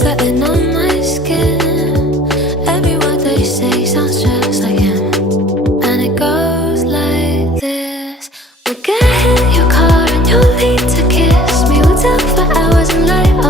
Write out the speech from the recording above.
settling on my skin. Every word they say sounds just like him. And it goes like this. We'll get in your car and you'll need to kiss me. We'll talk for hours and light